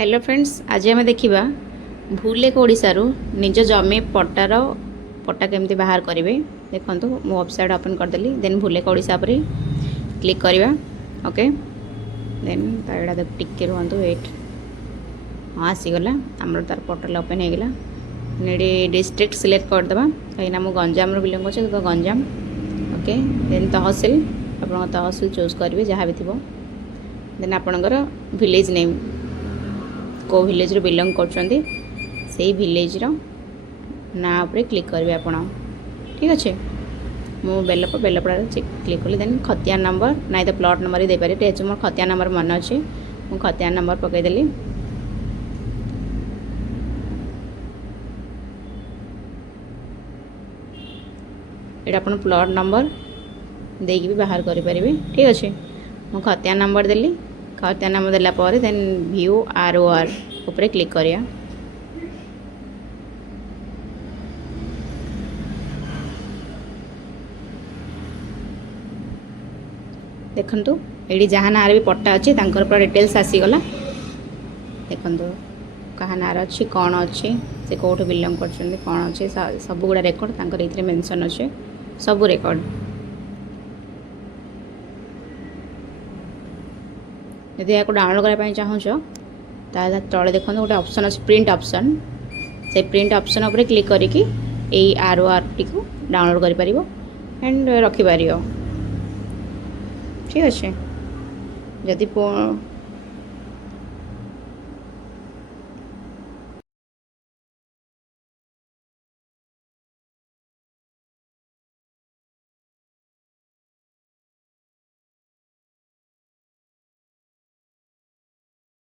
Hello friends, आज आम देखा भूल एक ओडिशारू निज जमी पट्टार पट्टा केमती बाहर करेंगे। देखो मु वेबसाइट ओपन करदेली देन भूल एक ओडिशा पर क्लिक करवा। ओके देन ताड़ा देख टिके रुहतु वेट। हाँ आसीगला आमर तार पोर्टाल ओपन होगा। डिस्ट्रिक्ट सिलेक्ट करदे कहीं मुझे गंजाम बिलंग कर तो गंजाम। ओके देन तहसिल आप तहसिल चूज करेंगे जहाँ भी थी। देन आपणकर विलेज नेम को विलेज रो बिलंग करछंदी सेही विलेज रो ना उपरे क्लिक करेंगे आप। ठीक अच्छे मु बेलपड़ा क्लिक कली। देन खतिया नंबर ना तो प्लॉट नंबर ही दे पारे। टे मोर खतिया नंबर मन अच्छे मु खतिया नंबर पकईदेली। ये आप प्लॉट नंबर देकी भी बाहर करेंगे। ठीक अच्छे मु खतिया नंबर देली। खतिया नंबर देला पर देन व्यू ROR ऊपर क्लिक करिया। देखंतु एडी जहाँ नार भी पट्टा अच्छी तांकर पूरा डिटेल्स आसीगला। देखंतु कहा नार अच्छी कौन अच्छी से कौट बिलंग कर कौन अच्छे सब गुड़ा रेकर्ड तांकर इथरे मेंशन अच्छे सब रेकर्ड। यदि या डाउनलोड करने चाहूँच तले देखो गोटे ऑप्शन अच्छे प्रिंट ऑप्शन से प्रिंट ऑप्शन उपर क्लिक करके ROR टी को डाउनलोड कर पारिबो एंड रखिपार। ठीक अच्छे जदि